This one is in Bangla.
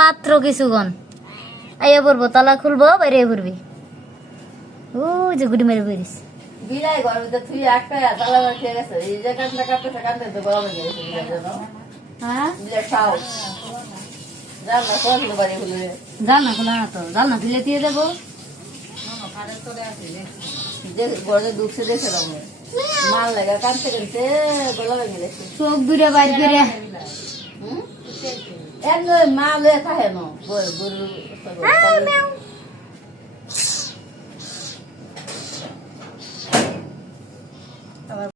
মাত্র কিছুক্ষণ আইয়া পড়বো, তালা খুলবো, বাইরে পড়বি। ও যে গুটি মেরে বেরিস বিলাই ঘরের ভিতরে তুই একটা তালা খেয়ে গেছে। এই যে কান্দা কাঁদতেছে কান্দতে তো গরম হয়ে গেছে বিলাই জানো। হ্যাঁ বিলাই খাও জানলা খোলা বাড়ি খুলে জালনা খোলা না তো, জালনা খুলে দিয়ে দেবো। যে ঘরে ঢুকছে দেখে রকম মাল লাগা কাঁদতে কাঁদতে গলা ভেঙে গেছে। চোখ দুইটা বাইর করে এক মা লয়ে থাকে না গরু